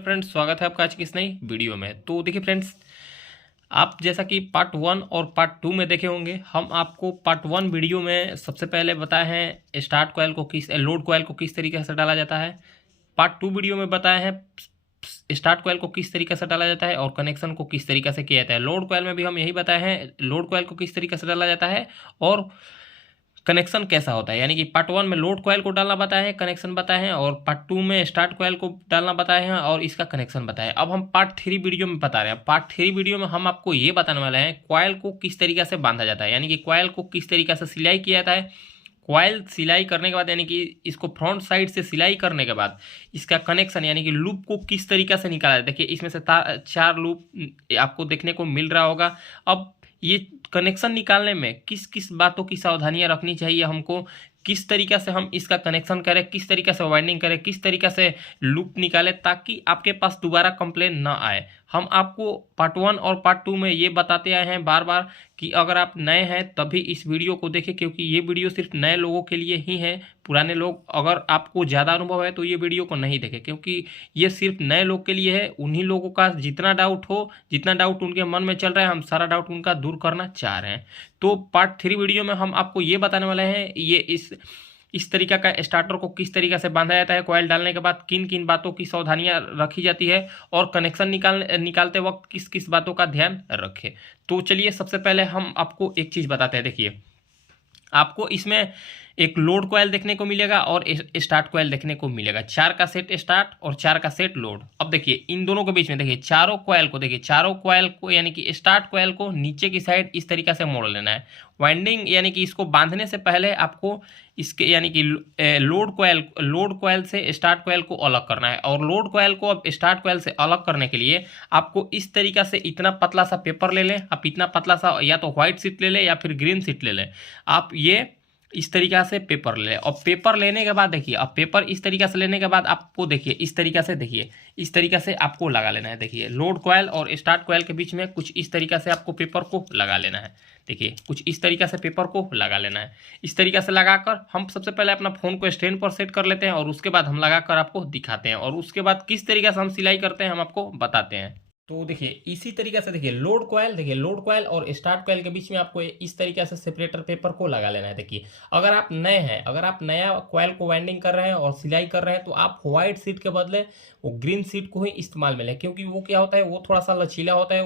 Friends, स्वागत है आपका आज की इस नई वीडियो में। तो देखिए फ्रेंड्स, आप जैसा कि पार्ट 1 और पार्ट 2 में देखे होंगे, हम आपको पार्ट 1 वीडियो में सबसे पहले बताए हैं स्टार्ट कॉइल को लोड कॉइल को किस तरीके से डाला जाता है। पार्ट 2 वीडियो में बताए हैं स्टार्ट कॉइल को किस तरीके से डाला जाता है और कनेक्शन को किस तरीके से किया जाता है। लोड कॉइल में भी हम यही बताए हैं लोड कॉइल को किस तरीके से डाला जाता है और कनेक्शन कैसा होता है। यानी कि पार्ट 1 में लोड कॉइल को डालना बताए हैं, कनेक्शन बताए हैं, और पार्ट 2 में स्टार्ट कॉइल को डालना बताए हैं और इसका कनेक्शन बताया है। अब हम पार्ट 3 वीडियो में बता रहे हैं। पार्ट 3 वीडियो में हम आपको ये बताने वाले हैं कॉइल को किस तरीके से बांधा जाता है, यानी कि कॉइल को किस तरीके से सिलाई किया जाता है। कॉइल सिलाई करने के बाद, यानी कि इसको फ्रंट साइड से सिलाई करने के बाद इसका कनेक्शन यानी कि लूप को किस तरीके से निकाला जाए। देखिए इसमें से 4 लूप आपको देखने को मिल रहा होगा। अब ये कनेक्शन निकालने में किस किस बातों की सावधानियां रखनी चाहिए हमको, किस तरीके से हम इसका कनेक्शन करें, किस तरीके से वाइंडिंग करें, किस तरीके से लूप निकालें ताकि आपके पास दोबारा कंप्लेन ना आए। हम आपको पार्ट 1 और पार्ट 2 में ये बताते आए हैं बार बार कि अगर आप नए हैं तभी इस वीडियो को देखें, क्योंकि ये वीडियो सिर्फ नए लोगों के लिए ही है। पुराने लोग, अगर आपको ज़्यादा अनुभव है तो ये वीडियो को नहीं देखें, क्योंकि ये सिर्फ नए लोग के लिए है। उन्हीं लोगों का जितना डाउट उनके मन में चल रहा है, हम सारा डाउट उनका दूर करना चाह रहे हैं। तो पार्ट 3 वीडियो में हम आपको ये बताने वाले हैं ये इस तरीका का स्टार्टर को किस तरीके से बांधा जाता है, कॉइल डालने के बाद किन किन बातों की सावधानियां रखी जाती है और कनेक्शन निकालते वक्त किस किस बातों का ध्यान रखें। तो चलिए सबसे पहले हम आपको एक चीज़ बताते हैं। देखिए, आपको इसमें एक लोड कॉइल देखने को मिलेगा और स्टार्ट कॉइल देखने को मिलेगा। 4 का सेट स्टार्ट और 4 का सेट लोड। अब देखिए इन दोनों के बीच में देखिए चारों कॉइल को यानी कि स्टार्ट कॉइल को नीचे की साइड इस तरीके से मोड़ लेना है। वाइंडिंग यानी कि इसको बांधने से पहले आपको इसके यानी कि लोड कॉइल से स्टार्ट कॉइल को अलग करना है, और लोड कॉइल को अब स्टार्ट कॉइल से अलग करने के लिए आपको इस तरीका से इतना पतला सा पेपर ले लें। आप इतना पतला सा या तो व्हाइट शीट ले लें या फिर ग्रीन शीट ले लें। आप ये इस तरीका से पेपर ले लें, और पेपर लेने के बाद देखिए, अब पेपर इस तरीका से लेने के बाद आपको देखिए इस तरीका से आपको लगा लेना है। देखिए लोड कॉइल और स्टार्ट कॉइल के बीच में कुछ इस तरीका से आपको पेपर को लगा लेना है। देखिए कुछ इस तरीका से पेपर को लगा लेना है। इस तरीका से लगाकर हम सबसे पहले अपना फ़ोन को स्टैंड पर सेट कर लेते हैं और उसके बाद हम लगाकर आपको दिखाते हैं, और उसके बाद किस तरीके से हम सिलाई करते हैं हम आपको बताते हैं। तो देखिए इसी तरीके से देखिए लोड कॉइल और स्टार्ट कॉइल के बीच में आपको इस तरीके से सेपरेटर पेपर को लगा लेना है। देखिए अगर आप नए हैं, अगर आप नया कॉइल को वाइंडिंग कर रहे हैं और सिलाई कर रहे हैं तो आप व्हाइट शीट के बदले वो ग्रीन शीट को ही इस्तेमाल में लें, क्योंकि वो क्या होता है, वो थोड़ा सा लचीला होता है,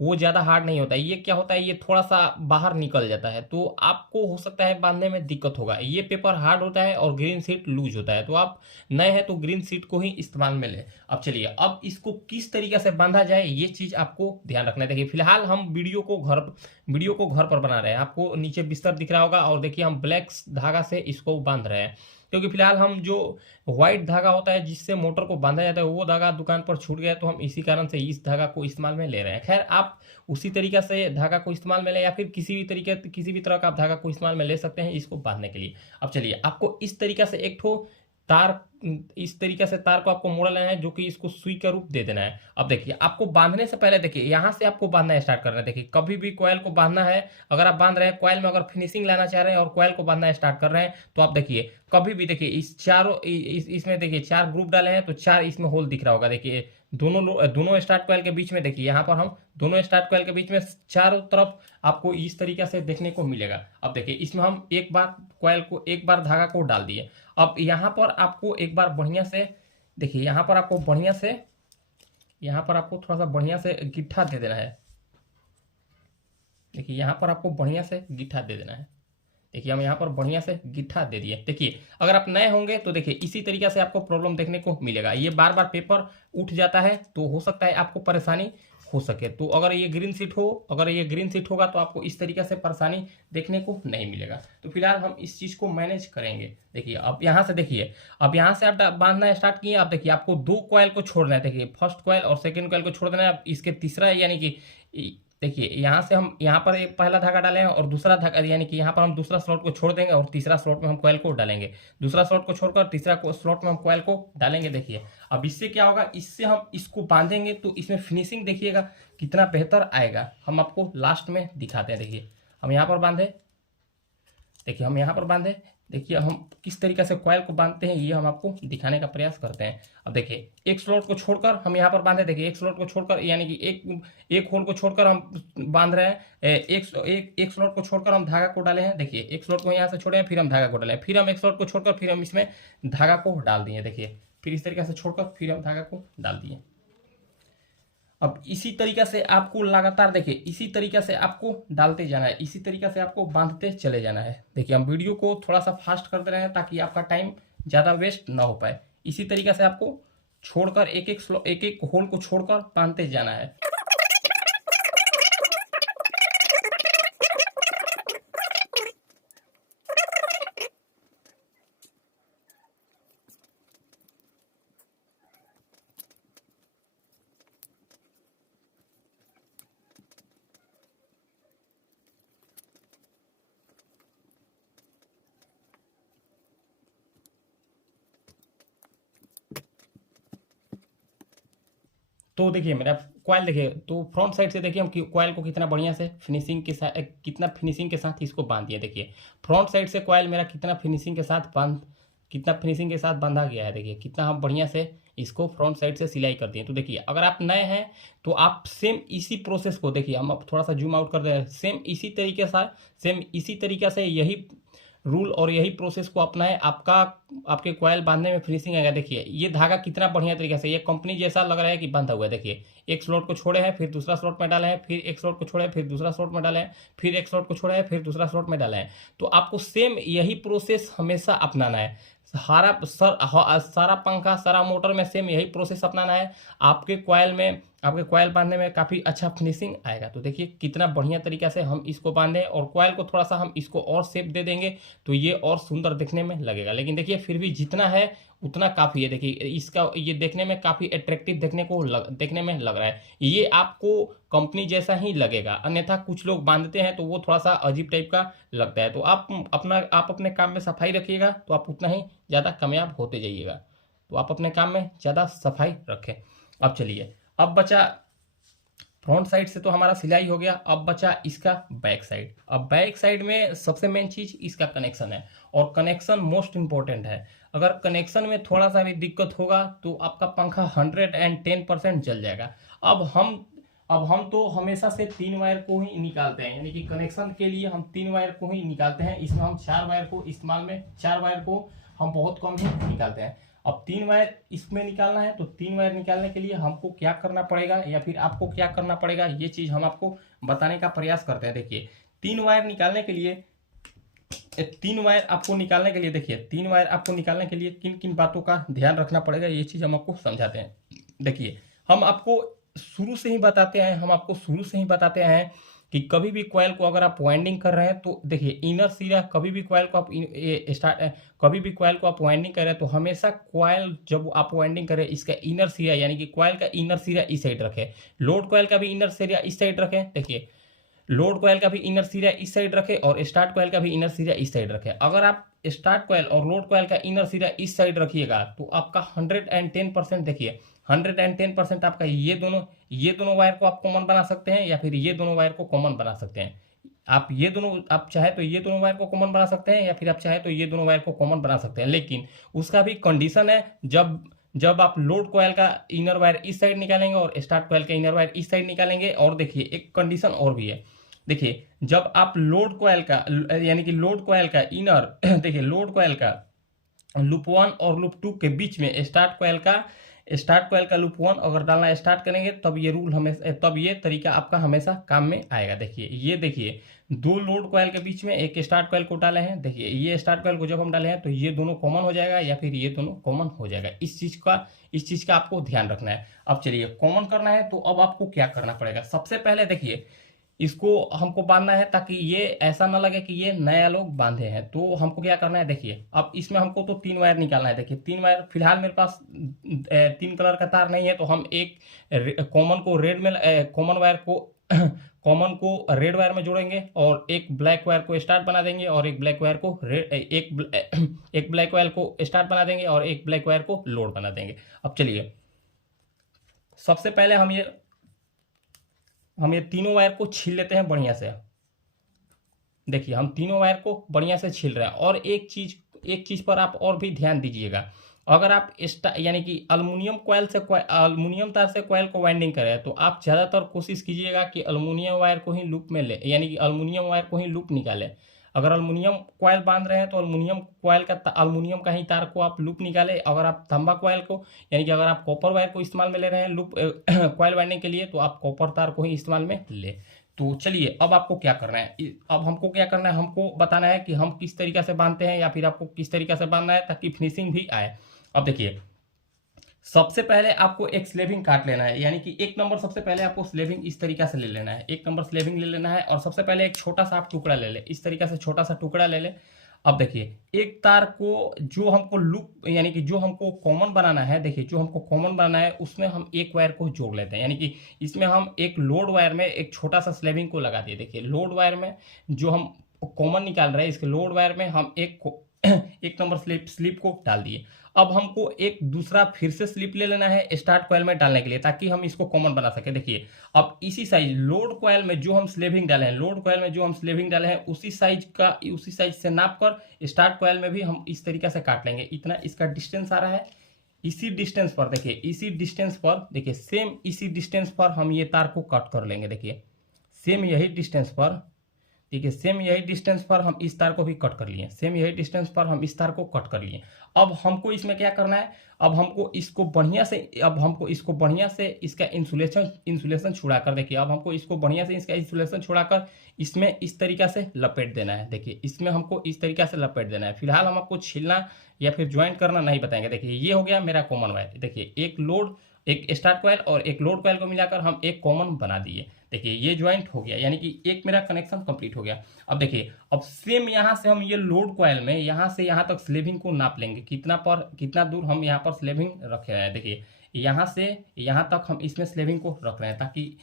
वो ज़्यादा हार्ड नहीं होता है। ये क्या होता है, ये थोड़ा सा बाहर निकल जाता है, तो आपको हो सकता है बांधने में दिक्कत होगा। ये पेपर हार्ड होता है और ग्रीन शीट लूज होता है, तो आप नए हैं तो ग्रीन शीट को ही इस्तेमाल में लें। अब चलिए, अब इसको किस तरीके से बांधा जाए ये चीज़ आपको ध्यान रखना है। देखिए फिलहाल हम वीडियो को घर पर बना रहे हैं। आपको नीचे बिस्तर दिख रहा होगा, और देखिए हम ब्लैक धागा से इसको बांध रहे हैं, क्योंकि फिलहाल हम जो व्हाइट धागा होता है जिससे मोटर को बांधा जाता है वो धागा दुकान पर छूट गया, तो हम इसी कारण से इस धागा को इस्तेमाल में ले रहे हैं। खैर, आप उसी तरीके से धागा को इस्तेमाल में लें या फिर किसी भी तरह का आप धागा को इस्तेमाल में ले सकते हैं इसको बांधने के लिए। अब चलिए, आपको इस तरीके से एक ठो तार इस तरीके से तार को आपको मोड़ लेना है, जो कि इसको सुई का रूप दे देना है। अब देखिए, आपको बांधने से पहले देखिए यहाँ से आपको बांधना स्टार्ट करना है। देखिए कभी भी कॉइल को बांधना है, अगर आप बांध रहे हैं कॉइल में, अगर फिनिशिंग लाना चाह रहे हैं और कॉइल को बांधना स्टार्ट कर रहे हैं, तो आप देखिए कभी भी देखिए इसमें देखिए 4 ग्रुप डाले हैं तो 4 इसमें होल दिख रहा होगा। देखिए दोनों स्टार्ट कॉइल के बीच में, देखिए यहाँ पर हम दोनों स्टार्ट कॉइल के बीच में चारों तरफ आपको इस तरीके से देखने को मिलेगा। अब देखिए इसमें हम एक बार धागा को डाल दिए। अब यहाँ पर आपको एक बार बढ़िया से देखिए, यहाँ पर आपको थोड़ा सा बढ़िया से गिट्ठा दे देना है। देखिए यहाँ पर आपको बढ़िया से गिट्ठा दे देना है। देखिए हम यहाँ पर बढ़िया से गिट्ठा दे दिए। देखिए अगर आप नए होंगे तो देखिए इसी तरीके से आपको प्रॉब्लम देखने को मिलेगा। ये बार बार पेपर उठ जाता है, तो हो सकता है आपको परेशानी हो सके। तो अगर ये ग्रीन शीट होगा तो आपको इस तरीके से परेशानी देखने को नहीं मिलेगा। तो फिलहाल हम इस चीज़ को मैनेज करेंगे। देखिए अब यहाँ से आप बांधना स्टार्ट किए। अब देखिए आपको 2 कॉइल को छोड़ना है। देखिए फर्स्ट कॉइल और सेकंड कॉइल को छोड़ देना है। अब इसके तीसरा यानी कि देखिए यहाँ से हम यहाँ पर एक पहला धागा डाले हैं और दूसरा धागा यानी कि यहाँ पर हम दूसरा स्लॉट को छोड़ देंगे और तीसरा स्लॉट में हम कॉइल को डालेंगे। दूसरा स्लॉट को छोड़कर तीसरा स्लॉट में हम कॉइल को डालेंगे। देखिए अब इससे क्या होगा, इससे हम इसको बांधेंगे तो इसमें फिनिशिंग देखिएगा कितना बेहतर आएगा। हम आपको लास्ट में दिखाते हैं। देखिए हम यहाँ पर बांधे, देखिए हम किस तरीके से कॉयल को बांधते हैं ये हम आपको दिखाने का प्रयास करते हैं। अब देखिए एक स्लॉट को छोड़कर हम यहाँ पर बांधे, देखिए एक स्लॉट को छोड़कर यानी कि एक होल को छोड़कर हम बांध रहे हैं, एक स्लॉट को छोड़कर हम धागा को डाले हैं। देखिए एक स्लॉट को यहाँ से छोड़े हैं, फिर हम धागा को डाले हैं, फिर हम एक स्लॉट को छोड़कर फिर हम इसमें धागा को डाल दिए। देखिए फिर इस तरीके से छोड़कर फिर हम धागा को डाल दिए। अब इसी तरीका से आपको लगातार देखिए इसी तरीका से आपको डालते जाना है, इसी तरीका से आपको बांधते चले जाना है। देखिए हम वीडियो को थोड़ा सा फास्ट कर दे रहे हैं ताकि आपका टाइम ज़्यादा वेस्ट ना हो पाए। इसी तरीका से आपको छोड़कर एक एक होल को छोड़कर बांधते जाना है। तो देखिए मेरा कॉयल देखिए, तो फ्रंट साइड से देखिए हम कॉयल को कितना बढ़िया से फिनिशिंग के साथ इसको बांध दिया। देखिए फ्रंट साइड से कॉयल मेरा कितना फिनिशिंग के साथ बांधा गया है। देखिए कितना हम बढ़िया से इसको फ्रंट साइड से सिलाई कर दिए। तो देखिए अगर आप नए हैं तो आप सेम इसी प्रोसेस को देखिए, हम अब थोड़ा सा जूम आउट कर दे रहे हैं, सेम इसी तरीके से यही रूल और यही प्रोसेस को अपनाएं, आपके कॉयल बांधने में फिनिशिंग आएगा। देखिए ये धागा कितना बढ़िया तरीके से, ये कंपनी जैसा लग रहा है कि बंधा हुआ है। देखिए एक स्लॉट को छोड़े हैं, फिर दूसरा स्लॉट में डाले हैं, फिर एक स्लॉट को छोड़े हैं, फिर दूसरा स्लॉट में डाले हैं, फिर एक स्लॉट को छोड़े हैं, फिर दूसरा स्लॉट में डाले हैं। तो आपको सेम यही प्रोसेस हमेशा अपनाना है। सारा पंखा सारा मोटर में सेम यही प्रोसेस अपनाना है। आपके कॉयल बांधने में काफ़ी अच्छा फिनिशिंग आएगा। तो देखिए कितना बढ़िया तरीका से हम इसको बांधे और कॉयल को थोड़ा सा हम इसको और शेप दे देंगे तो ये और सुंदर दिखने में लगेगा। लेकिन देखिए फिर भी जितना है उतना काफ़ी है। देखिए इसका ये देखने में काफ़ी अट्रैक्टिव देखने में लग रहा है। ये आपको कंपनी जैसा ही लगेगा, अन्यथा कुछ लोग बांधते हैं तो वो थोड़ा सा अजीब टाइप का लगता है। तो आप अपने काम में सफाई रखिएगा तो आप उतना ही ज़्यादा कामयाब होते जाइएगा। तो आप अपने काम में ज़्यादा सफाई रखें। अब चलिए, अब बचा फ्रंट साइड से तो हमारा सिलाई हो गया, अब बचा इसका बैक साइड। अब बैक साइड में सबसे मेन चीज इसका कनेक्शन है और कनेक्शन मोस्ट इंपॉर्टेंट है। अगर कनेक्शन में थोड़ा सा भी दिक्कत होगा तो आपका पंखा 110% जल जाएगा। अब हम तो हमेशा से 3 वायर को ही निकालते हैं, यानी कि कनेक्शन के लिए हम 3 वायर को ही निकालते हैं। इसमें हम 4 वायर को हम बहुत कम ही निकालते हैं। अब 3 वायर इसमें निकालना है तो 3 वायर निकालने के लिए हमको क्या करना पड़ेगा या फिर आपको क्या करना पड़ेगा, ये चीज हम आपको बताने का प्रयास करते हैं। देखिए 3 वायर निकालने के लिए देखिए 3 वायर आपको निकालने के लिए किन किन बातों का ध्यान रखना पड़ेगा, ये चीज हम आपको समझाते हैं। देखिए हम आपको शुरू से ही बताते हैं कि कभी भी कॉइल को अगर आप वाइंडिंग कर रहे हैं तो देखिए इनर सिरा, कभी भी कॉइल को आप वाइंडिंग कर रहे हैं तो हमेशा कॉइल जब आप वाइंडिंग करें इसका इनर सिरा यानी कि कॉइल का इनर सिरा इस साइड रखें। लोड कॉइल का भी इनर सिरा इस साइड रखें। देखिए लोड कॉइल का भी इनर सिरा इस साइड रखें और स्टार्ट कॉइल का भी इनर सिरा इस साइड रखें। अगर आप स्टार्ट कॉइल और लोड कॉइल का इनर सिरा इस साइड रखिएगा तो आपका 110% देखिए 110% आपका ये दोनों वायर को आप कॉमन बना सकते हैं या फिर ये दोनों वायर को कॉमन बना सकते हैं। आप चाहे तो ये दोनों वायर को कॉमन बना सकते हैं या फिर आप चाहे तो ये दोनों वायर को कॉमन बना सकते हैं। लेकिन उसका भी कंडीशन है, जब आप लोड कॉइल का इनर वायर इस साइड निकालेंगे और स्टार्ट कॉइल का इनर वायर इस साइड निकालेंगे। और देखिए एक कंडीशन और भी है, देखिए जब आप लोड कॉइल का यानी कि लोड कॉइल का इनर देखिए लोड कॉइल का लूप 1 और लूप 2 के बीच में स्टार्ट कॉइल का लूप 1 अगर डालना स्टार्ट करेंगे तब ये तरीका आपका हमेशा काम में आएगा। देखिए 2 लोड कॉइल के बीच में एक स्टार्ट कॉइल को डाले हैं। देखिए ये स्टार्ट कॉइल को जब हम डाले हैं तो ये दोनों कॉमन हो जाएगा या फिर ये दोनों कॉमन हो जाएगा। इस चीज का आपको ध्यान रखना है। अब चलिए कॉमन करना है तो अब आपको क्या करना पड़ेगा। सबसे पहले देखिए इसको हमको बांधना है ताकि ये ऐसा ना लगे कि ये नया लोग बांधे हैं। तो हमको क्या करना है, देखिए अब इसमें हमको तो 3 वायर निकालना है। देखिए 3 वायर फिलहाल मेरे पास 3 कलर का तार नहीं है तो हम एक कॉमन को रेड वायर में जोड़ेंगे और एक ब्लैक वायर को स्टार्ट बना देंगे और एक ब्लैक वायर को एक ब्लैक वायर को स्टार्ट बना देंगे और एक ब्लैक वायर को लोड बना देंगे। अब चलिए सबसे पहले हम ये तीनों वायर को छील लेते हैं बढ़िया से। देखिए हम तीनों वायर को बढ़िया से छील रहे हैं। और एक चीज़ पर आप और भी ध्यान दीजिएगा, अगर आप यानी कि अल्मुनियम तार से कॉयल को वाइंडिंग करें तो आप ज़्यादातर कोशिश कीजिएगा कि अल्मुनियम वायर को ही लूप में ले, यानी कि अल्मुनियम वायर को ही लूप निकालें। अगर अल्मुनियम कॉयल बांध रहे हैं तो अल्मुनियम का ही तार को आप लूप निकालें। अगर आप तांबा कॉयल को, यानी कि अगर आप कॉपर वायर को इस्तेमाल में ले रहे हैं लूप कॉयल बांधने के लिए, तो आप कॉपर तार को ही इस्तेमाल में ले। तो चलिए अब आपको क्या करना है, अब हमको क्या करना है, हमको बताना है कि हम किस तरीक़ा से बांधते हैं या फिर आपको किस तरीक़ा से बांधना है ताकि फिनिशिंग भी आए। अब देखिए सबसे पहले आपको एक स्लेविंग काट लेना है, यानी कि 1 नंबर सबसे पहले आपको स्लेविंग इस तरीक़ा से ले लेना है। 1 नंबर स्लेविंग ले लेना है और सबसे पहले एक छोटा सा आप टुकड़ा ले ले, इस तरीक़ा से छोटा सा टुकड़ा ले ले। अब देखिए एक तार को जो हमको लूप, यानी कि जो हमको कॉमन बनाना है, देखिए जो हमको कॉमन बनाना है उसमें हम एक वायर को जोड़ लेते हैं, यानी कि इसमें हम एक लोड वायर में एक छोटा सा स्लेविंग को लगा दिए। देखिए लोड वायर में जो हम कॉमन निकाल रहे हैं, इसके लोड वायर में हम एक नंबर स्लिप को डाल दिए। अब हमको एक दूसरा फिर से स्लिप ले लेना है स्टार्ट कॉइल में डालने के लिए, ताकि हम इसको कॉमन बना सके। देखिए अब इसी साइज लोड कॉइल में जो हम स्लेविंग डाले हैं, उसी साइज से नाप कर स्टार्ट कॉइल में भी हम इस तरीके से काट लेंगे। इतना इसका डिस्टेंस आ रहा है। इसी डिस्टेंस पर देखिए सेम इसी डिस्टेंस पर हम ये तार को कट कर लेंगे। देखिए सेम यही डिस्टेंस पर, सेम यही डिस्टेंस पर हम इस तार को भी कट कर लिए, अब हमको इसमें क्या करना है, अब हमको इसको बढ़िया से इसका इंसुलेशन छुड़ाकर, देखिए अब हमको इसको बढ़िया से इसका इंसुलेशन छुड़ाकर इसमें इस तरीक़ा से लपेट देना है। देखिए इसमें हमको इस तरीक़ा से लपेट देना है। फिलहाल हम आपको छीलना या फिर ज्वाइंट करना नहीं बताएंगे। देखिए ये हो गया मेरा कॉमन वायर। देखिए एक स्टार्ट कॉइल और एक लोड कॉइल को मिलाकर हम एक कॉमन बना दिए। देखिए ये ज्वाइंट हो गया, यानी कि एक मेरा कनेक्शन कंप्लीट हो गया। अब देखिए अब सेम यहाँ से हम ये लोड कॉइल में यहाँ से यहाँ तक स्लेविंग को नाप लेंगे, कितना दूर हम यहाँ पर स्लेविंग रखे हैं। देखिए यहाँ से यहाँ तक हम इसमें स्लेविंग को रख रहे हैं, ताकि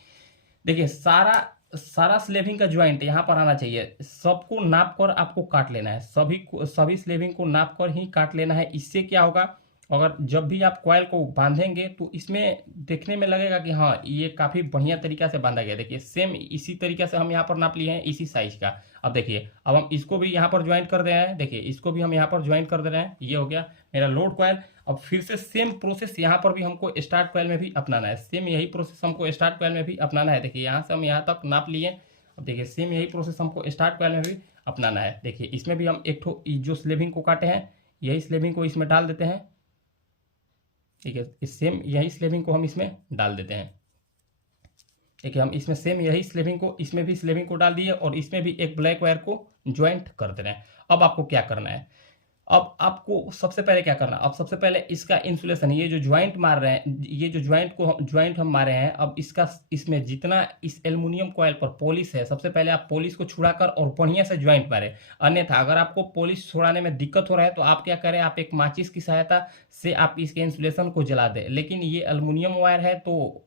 देखिए सारा स्लेविंग का ज्वाइंट यहाँ पर आना चाहिए। सबको नाप कर आपको काट लेना है, सभी स्लेविंग को नाप कर ही काट लेना है। इससे क्या होगा, अगर जब भी आप कॉइल को बांधेंगे तो इसमें देखने में लगेगा कि हाँ ये काफ़ी बढ़िया तरीक़ा से बांधा गया। देखिए सेम इसी तरीक़े से हम यहाँ पर नाप लिए हैं, इसी साइज का। अब देखिए अब हम इसको भी यहाँ पर ज्वाइंट कर दे रहे हैं। देखिए इसको भी हम यहाँ पर ज्वाइंट कर दे रहे हैं। ये हो गया मेरा लोड कॉइल। अब फिर से सेम प्रोसेस यहाँ पर भी हमको स्टार्ट कॉइल में भी अपनाना है। सेम यही प्रोसेस हमको स्टार्ट कॉइल में भी अपनाना है। देखिए यहाँ से हम यहाँ तक नाप लिए। अब देखिए सेम यही प्रोसेस हमको स्टार्ट कॉइल में भी अपनाना है। देखिए इसमें भी हम एक ठो जो स्लेविंग को काटे हैं, यही स्लेविंग को इसमें डाल देते हैं। ठीक है, इस सेम यही स्लेविंग को हम इसमें डाल देते हैं। देखिए हम इसमें सेम यही स्लेविंग को इसमें भी स्लेविंग को डाल दिए और इसमें भी एक ब्लैक वायर को ज्वाइंट कर दे रहे हैं। अब आपको क्या करना है, अब आपको सबसे पहले क्या करना है, अब सबसे पहले इसका इंसुलेशन, ये जो ज्वाइंट मार रहे हैं, ये जो ज्वाइंट हम मारे हैं, अब इसमें जितना इस एल्युमिनियम कॉइल पर पॉलिश है, सबसे पहले आप पॉलिश को छुड़ाकर और बढ़िया से ज्वाइंट मारे। अन्यथा अगर आपको पॉलिश छुड़ाने में दिक्कत हो रहा है तो आप क्या करें, आप एक माचिस की सहायता से आप इसके इंसुलेशन को जला दें। लेकिन ये एल्युमिनियम वायर है तो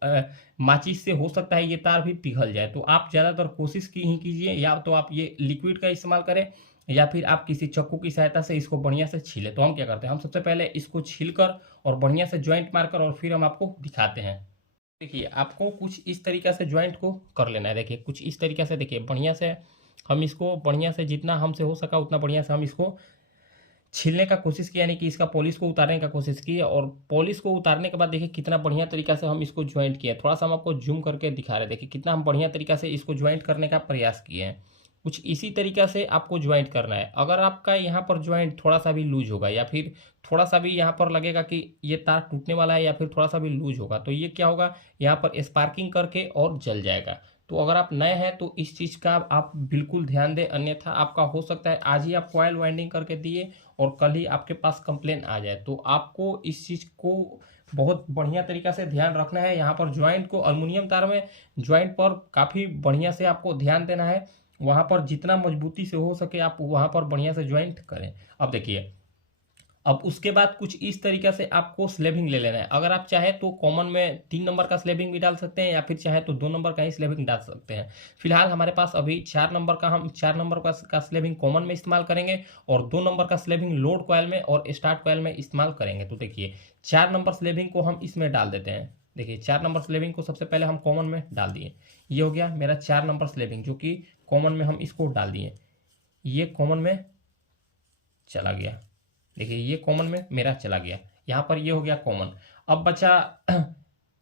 माचिस से हो सकता है ये तार भी पिघल जाए। तो आप ज़्यादातर कोशिश कीजिए, या तो आप ये लिक्विड का इस्तेमाल करें या फिर आप किसी चाकू की सहायता से इसको बढ़िया से छीलें। तो हम क्या करते हैं, हम सबसे पहले इसको छीलकर और बढ़िया से ज्वाइंट मारकर और फिर हम आपको दिखाते हैं। देखिए आपको कुछ इस तरीक़े से ज्वाइंट को कर लेना है। देखिए कुछ इस तरीक़े से, देखिए बढ़िया से हम इसको बढ़िया से जितना हमसे हो सका उतना बढ़िया से हम इसको छीलने का कोशिश किया, यानी कि इसका पॉलिश को उतारने का कोशिश की। और पॉलिश को उतारने के बाद देखिए कितना बढ़िया तरीक़ा से हम इसको ज्वाइंट किए। थोड़ा सा हम आपको जूम करके दिखा रहे हैं। देखिए कितना हम बढ़िया तरीक़ा से इसको ज्वाइंट करने का प्रयास किए हैं। कुछ इसी तरीक़ा से आपको ज्वाइंट करना है। अगर आपका यहाँ पर ज्वाइंट थोड़ा सा भी लूज होगा या फिर थोड़ा सा भी यहाँ पर लगेगा कि ये तार टूटने वाला है या फिर थोड़ा सा भी लूज होगा, तो ये क्या होगा, यहाँ पर स्पार्किंग करके और जल जाएगा। तो अगर आप नए हैं तो इस चीज़ का आप बिल्कुल ध्यान दें, अन्यथा आपका हो सकता है आज ही आप कॉइल वाइंडिंग करके दिए और कल ही आपके पास कंप्लेन आ जाए। तो आपको इस चीज़ को बहुत बढ़िया तरीक़ा से ध्यान रखना है। यहाँ पर ज्वाइंट को एल्युमिनियम तार में ज्वाइंट पर काफ़ी बढ़िया से आपको ध्यान देना है। वहाँ पर जितना मजबूती से हो सके आप वहाँ पर बढ़िया से ज्वाइंट करें। अब देखिए अब उसके बाद कुछ इस तरीक़े से आपको स्लेविंग ले लेना है। अगर आप चाहे तो कॉमन में 3 नंबर का स्लेविंग भी डाल सकते हैं या फिर चाहे तो 2 नंबर का ही स्लेविंग डाल सकते हैं। फिलहाल हमारे पास अभी 4 नंबर का स्लेविंग कॉमन में इस्तेमाल करेंगे और 2 नंबर का स्लेविंग लोड कॉइल में और स्टार्ट कॉइल में इस्तेमाल करेंगे। तो देखिए 4 नंबर स्लेविंग को हम इसमें डाल देते हैं। देखिए 4 नंबर स्लेविंग को सबसे पहले हम कॉमन में डाल दिए। ये हो गया मेरा 4 नंबर स्लेविंग, जो कि कॉमन में हम इसको डाल दिए। ये कॉमन में चला गया, देखिए ये कॉमन में मेरा चला गया, यहाँ पर ये हो गया कॉमन। अब बचा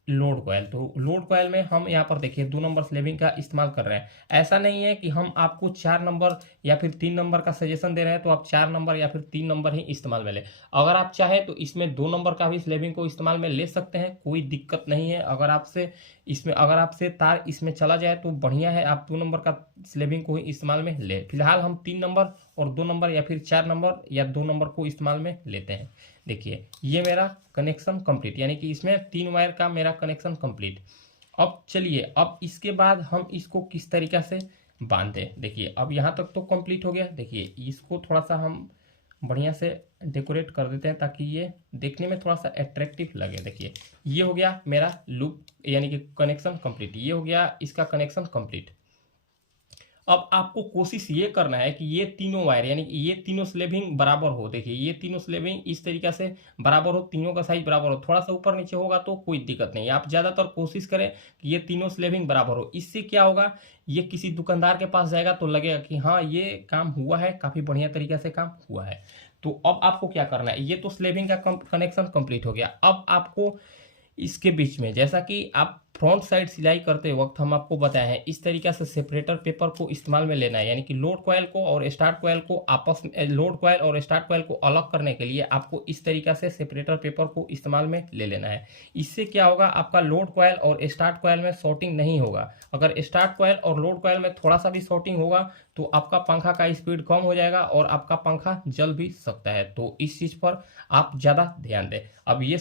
लोड कॉयल। तो लोड कॉयल में हम यहाँ पर देखिए 2 नंबर स्लेविंग का इस्तेमाल कर रहे हैं। ऐसा नहीं है कि हम आपको 4 नंबर या फिर 3 नंबर का सजेशन दे रहे हैं तो आप 4 नंबर या फिर 3 नंबर ही इस्तेमाल में ले। अगर आप चाहे तो इसमें 2 नंबर का भी स्लेविंग को इस्तेमाल में ले सकते हैं, कोई दिक्कत नहीं है। अगर आपसे तार इसमें चला जाए तो बढ़िया है, आप 2 नंबर का स्लेविंग को ही इस्तेमाल में ले। फिलहाल हम 3 नंबर और 2 नंबर या फिर 4 नंबर या 2 नंबर को इस्तेमाल में लेते हैं। देखिए ये मेरा कनेक्शन कंप्लीट, यानी कि इसमें 3 वायर का मेरा कनेक्शन कंप्लीट। अब चलिए, अब इसके बाद हम इसको किस तरीक़ा से बांधे। देखिए अब यहाँ तक तो कंप्लीट हो गया। देखिए इसको थोड़ा सा हम बढ़िया से डेकोरेट कर देते हैं ताकि ये देखने में थोड़ा सा अट्रैक्टिव लगे। देखिए ये हो गया मेरा लूप यानी कि कनेक्शन कंप्लीट, ये हो गया इसका कनेक्शन कंप्लीट। अब आपको कोशिश ये करना है कि ये तीनों वायर यानी कि ये तीनों स्लेविंग बराबर हो। देखिए ये तीनों स्लेविंग इस तरीके से बराबर हो, तीनों का साइज बराबर हो। थोड़ा सा ऊपर नीचे होगा तो कोई दिक्कत नहीं, आप ज़्यादातर कोशिश करें कि ये तीनों स्लेविंग बराबर हो। इससे क्या होगा, ये किसी दुकानदार के पास जाएगा तो लगेगा कि हाँ ये काम हुआ है, काफ़ी बढ़िया तरीके से काम हुआ है। तो अब आपको क्या करना है, ये तो स्लेविंग का कनेक्शन कंप्लीट हो गया। अब आपको इसके बीच में, जैसा कि आप फ्रंट साइड सिलाई करते वक्त हम आपको बताए हैं, इस तरीके से सेपरेटर पेपर को इस्तेमाल में लेना है। यानी कि लोड कॉयल को और स्टार्ट कॉयल को आपस में, लोड कॉयल और स्टार्ट कॉयल को अलग करने के लिए आपको इस तरीके से सेपरेटर पेपर को इस्तेमाल में ले लेना है। इससे क्या होगा, आपका लोड कॉयल और स्टार्ट कॉयल में शॉर्टिंग नहीं होगा। अगर स्टार्ट कॉयल और लोड कॉयल में थोड़ा सा भी शॉर्टिंग होगा तो आपका पंखा का स्पीड कम हो जाएगा और आपका पंखा जल भी सकता है। तो इस चीज़ पर आप ज़्यादा ध्यान दें। अब ये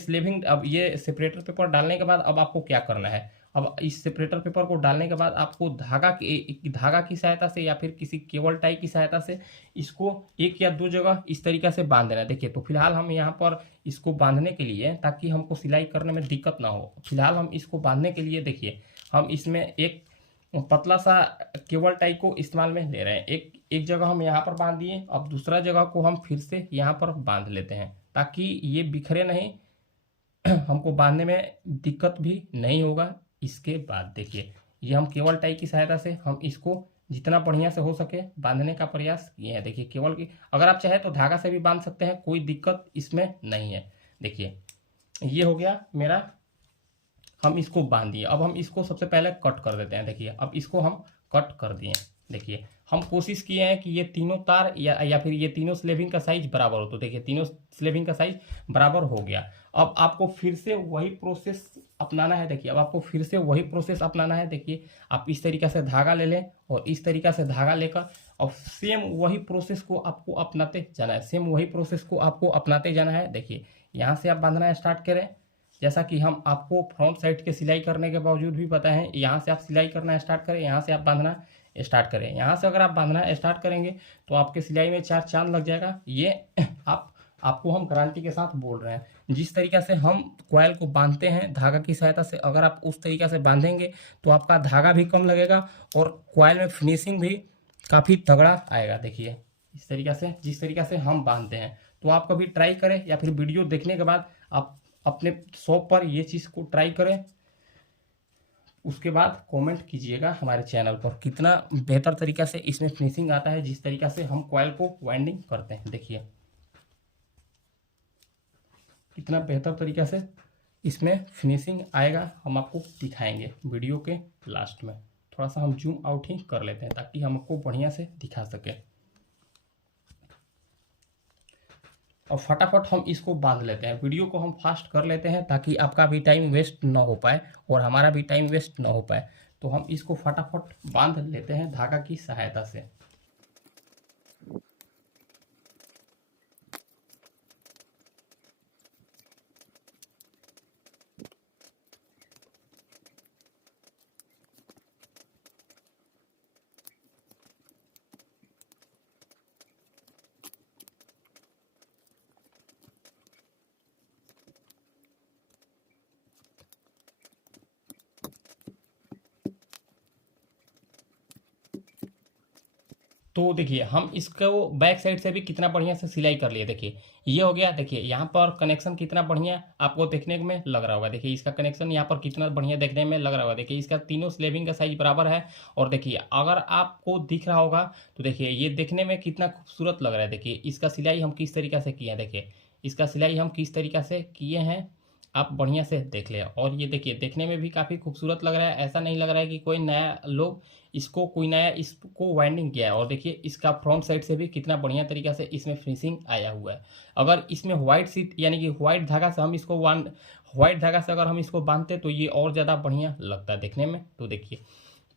सेपरेटर पेपर डालने के बाद अब आपको क्या करना है, अब इस सेपरेटर पेपर को डालने के बाद आपको धागा की सहायता से या फिर किसी केबल टाई की सहायता से इसको 1 या 2 जगह इस तरीके से बांध देना है। देखिए तो फिलहाल हम यहाँ पर इसको बांधने के लिए, ताकि हमको सिलाई करने में दिक्कत ना हो, फिलहाल हम इसको बांधने के लिए देखिए हम इसमें एक पतला सा केबल टाई को इस्तेमाल में ले रहे हैं। एक जगह हम यहाँ पर बांध दिए, अब दूसरा जगह को हम फिर से यहाँ पर बांध लेते हैं ताकि ये बिखरे नहीं, हमको बांधने में दिक्कत भी नहीं होगा। इसके बाद देखिए ये हम केबल टाई की सहायता से हम इसको जितना बढ़िया से हो सके बांधने का प्रयास किए हैं। देखिए केबल की, अगर आप चाहे तो धागा से भी बांध सकते हैं, कोई दिक्कत इसमें नहीं है। देखिए ये हो गया मेरा, हम इसको बांध दिए। अब हम इसको सबसे पहले कट कर देते हैं। देखिए अब इसको हम कट कर दिए। देखिए हम कोशिश किए हैं कि ये तीनों तार या फिर ये तीनों स्लेविंग का साइज बराबर हो। तो देखिए तीनों स्लेविंग का साइज बराबर हो गया। अब आपको फिर से वही प्रोसेस अपनाना है। देखिए अब आपको फिर से वही प्रोसेस अपनाना है। देखिए आप इस तरीक़े से धागा ले लें और इस तरीक़ा से धागा लेकर और सेम वही प्रोसेस को आपको अपनाते जाना है, सेम वही प्रोसेस को आपको अपनाते जाना है। देखिए यहाँ से आप बांधना स्टार्ट करें, जैसा कि हम आपको फ्रंट साइड के सिलाई करने के बावजूद भी पता है। यहाँ से आप सिलाई करना स्टार्ट करें, यहाँ से आप बांधना स्टार्ट करें। यहाँ से अगर आप बांधना स्टार्ट करेंगे तो आपके सिलाई में 4 चांद लग जाएगा। ये आपको हम गारंटी के साथ बोल रहे हैं। जिस तरीक़े से हम कॉयल को बांधते हैं धागा की सहायता से, अगर आप उस तरीक़े से बांधेंगे तो आपका धागा भी कम लगेगा और कॉयल में फिनिशिंग भी काफ़ी तगड़ा आएगा। देखिए इस तरीक़े से, जिस तरीक़े से हम बांधते हैं, तो आप कभी ट्राई करें या फिर वीडियो देखने के बाद आप अपने शॉप पर ये चीज़ को ट्राई करें। उसके बाद कमेंट कीजिएगा हमारे चैनल पर कितना बेहतर तरीक़ा से इसमें फिनिशिंग आता है, जिस तरीक़ा से हम कॉयल को वाइंडिंग करते हैं। देखिए कितना बेहतर तरीक़ा से इसमें फिनिशिंग आएगा, हम आपको दिखाएंगे वीडियो के लास्ट में। थोड़ा सा हम जूम आउट ही कर लेते हैं ताकि हम आपको बढ़िया से दिखा सकें। और फटाफट हम इसको बांध लेते हैं, वीडियो को हम फास्ट कर लेते हैं ताकि आपका भी टाइम वेस्ट ना हो पाए और हमारा भी टाइम वेस्ट ना हो पाए। तो हम इसको फटाफट बांध लेते हैं धागा की सहायता से। तो देखिए हम इसको बैक साइड से भी कितना बढ़िया से सिलाई कर लिए। देखिए ये हो गया। देखिए यहाँ पर कनेक्शन कितना बढ़िया आपको देखने में लग रहा होगा। देखिए इसका कनेक्शन यहाँ पर कितना बढ़िया देखने में लग रहा होगा। देखिए इसका तीनों स्लेविंग का साइज बराबर है। और देखिए अगर आपको दिख रहा होगा तो देखिए ये देखने में कितना खूबसूरत लग रहा है। देखिए इसका सिलाई हम किस तरीक़ा से किए हैं। देखिए इसका सिलाई हम किस तरीक़ा से किए हैं आप बढ़िया से देख लें। और ये देखिए देखने में भी काफ़ी खूबसूरत लग रहा है। ऐसा नहीं लग रहा है कि कोई नया लोग कोई नया इसको वाइंडिंग किया है। और देखिए इसका फ्रंट साइड से भी कितना बढ़िया तरीका से इसमें फिनिशिंग आया हुआ है। अगर इसमें व्हाइट सीट यानी कि व्हाइट धागा से हम इसको व्हाइट धागा से अगर हम इसको बांधते तो ये और ज़्यादा बढ़िया लगता है देखने में। तो देखिए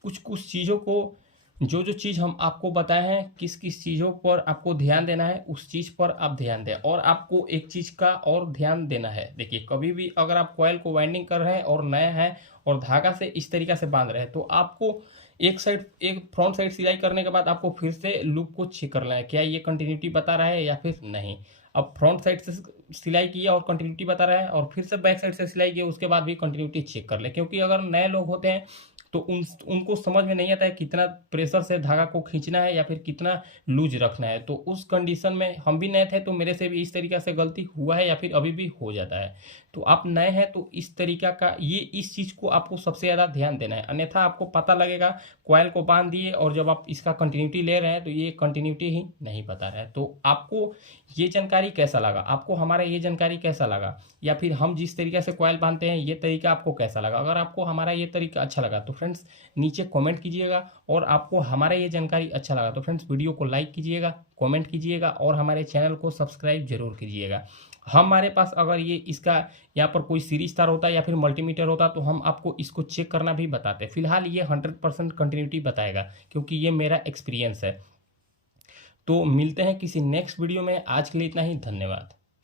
कुछ कुछ चीज़ों को जो चीज़ हम आपको बताए हैं किस किस चीज़ों पर आपको ध्यान देना है उस चीज़ पर आप ध्यान दें। और आपको एक चीज़ का और ध्यान देना है। देखिए कभी भी अगर आप कॉइल को वाइंडिंग कर रहे हैं और नया है और धागा से इस तरीक़ा से बांध रहे हैं तो आपको एक फ्रंट साइड सिलाई करने के बाद आपको फिर से लूप को चेक करना है क्या ये कंटिन्यूटी बता रहा है या फिर नहीं। अब फ्रंट साइड से सिलाई किया और कंटिन्यूटी बता रहा है और फिर से बैक साइड से सिलाई किया उसके बाद भी कंटिन्यूटी चेक कर ले। क्योंकि अगर नए लोग होते हैं तो उनको समझ में नहीं आता है कितना प्रेशर से धागा को खींचना है या फिर कितना लूज रखना है। तो उस कंडीशन में हम भी नए थे तो मेरे से भी इस तरीक़े से गलती हुआ है या फिर अभी भी हो जाता है। तो आप नए हैं तो इस तरीक़ा का इस चीज़ को आपको सबसे ज़्यादा ध्यान देना है। अन्यथा आपको पता लगेगा कॉइल को बांध दिए और जब आप इसका कंटिन्यूटी ले रहे हैं तो ये कंटिन्यूटी ही नहीं बता रहा है। तो आपको ये जानकारी कैसा लगा, आपको हमारा ये जानकारी कैसा लगा या फिर हम जिस तरीके से कॉइल बांधते हैं ये तरीका आपको कैसा लगा। अगर आपको हमारा ये तरीका अच्छा लगा तो फ्रेंड्स नीचे कमेंट कीजिएगा। और आपको हमारा ये जानकारी अच्छा लगा तो फ्रेंड्स वीडियो को लाइक कीजिएगा, कमेंट कीजिएगा और हमारे चैनल को सब्सक्राइब जरूर कीजिएगा। हमारे पास अगर ये इसका यहाँ पर कोई सीरीज तार होता या फिर मल्टीमीटर होता तो हम आपको इसको चेक करना भी बताते। फिलहाल ये 100% कंटिन्यूटी बताएगा क्योंकि ये मेरा एक्सपीरियंस है। तो मिलते हैं किसी नेक्स्ट वीडियो में। आज के लिए इतना ही, धन्यवाद।